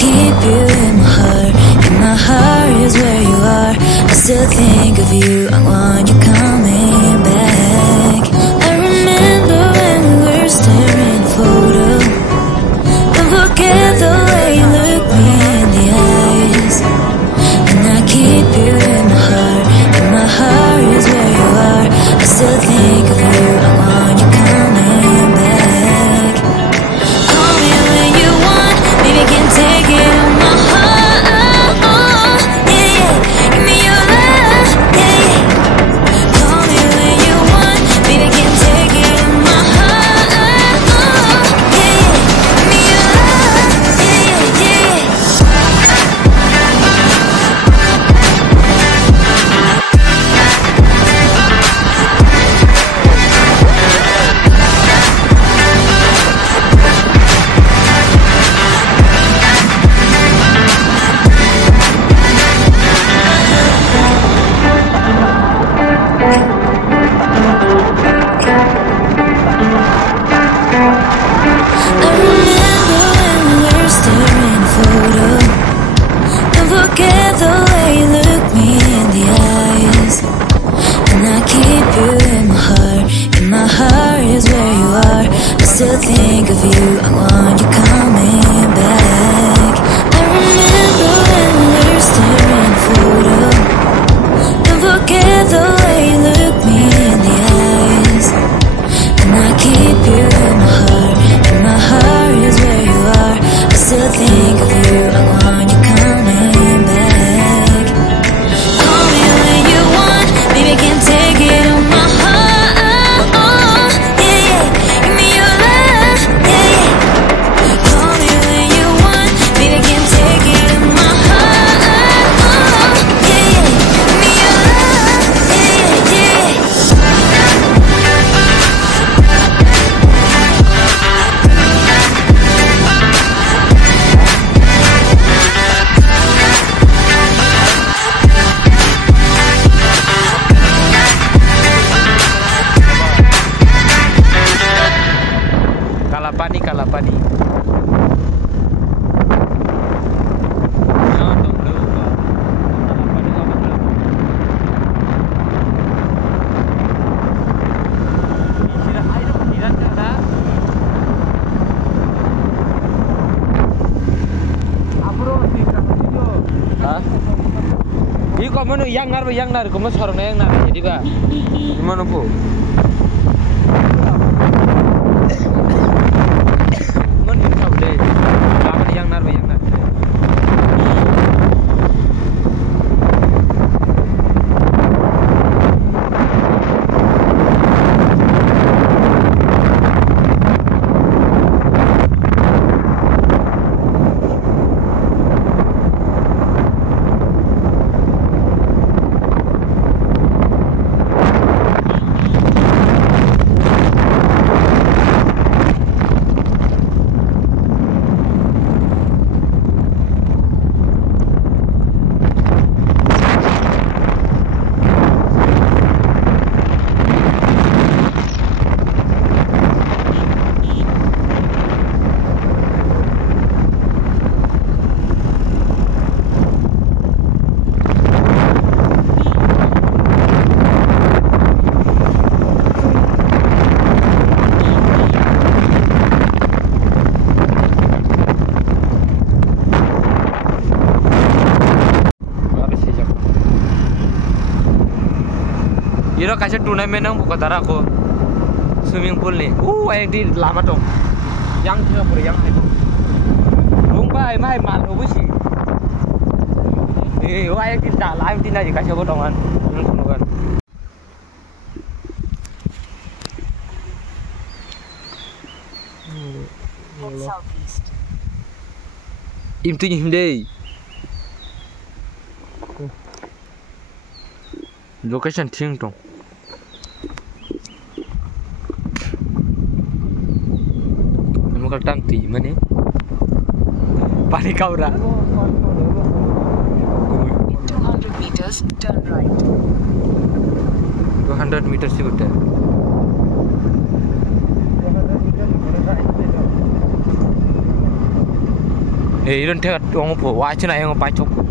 keep you in my heart. And my heart is where you are. I still think of you. I want you coming back. I remember when we were staring photo. Don't forget the way you look me in the eyes. And I keep you in my heart. And my heart is where you are. I still think of you. I want you coming back. Call me when you want. Baby, can take it on my heart. Yeah, yeah. Give me your love. Yeah, yeah. Call me when you want. Baby, can take it on my heart. Yeah, yeah. Give me your love. Yeah, yeah, yeah. I remember when we were staring photo. Don't forget the way you look me in the eyes. And I keep you in my heart. And my heart is where you are. I still think of you. I want you coming back. I remember when we were staring photo. Don't forget the way you look me in the eyes. And I keep you in my heart. And my heart is where you are. I still think of you. I want you coming back. Call me when you want. Baby, can take it on my heart. Yeah, yeah. Give me your love. Yeah, yeah. Call me when you want. Baby, can take it on my heart. Yeah, yeah. Give me your love. Yeah, yeah, yeah. Pani. Ini kok mana yang nar, kamu sorong yang nar, jadi kak, gimana bu? Mana ini kau deh, kamu yang nar. Iro kasih turnamen nang buka darah ko swimming pool nih. Yang di lama dong. Yang dia boleh yang itu. Rumah mai mal hobi sih. Yang di dalam di nadi kasih botongan. Kan. Imtunya himdei. Location ting dong. Nampak tang ti mana? Pani kaura. 200 meters, turn right. 200 meters sih udah. iron te dong po wa china yang pa chok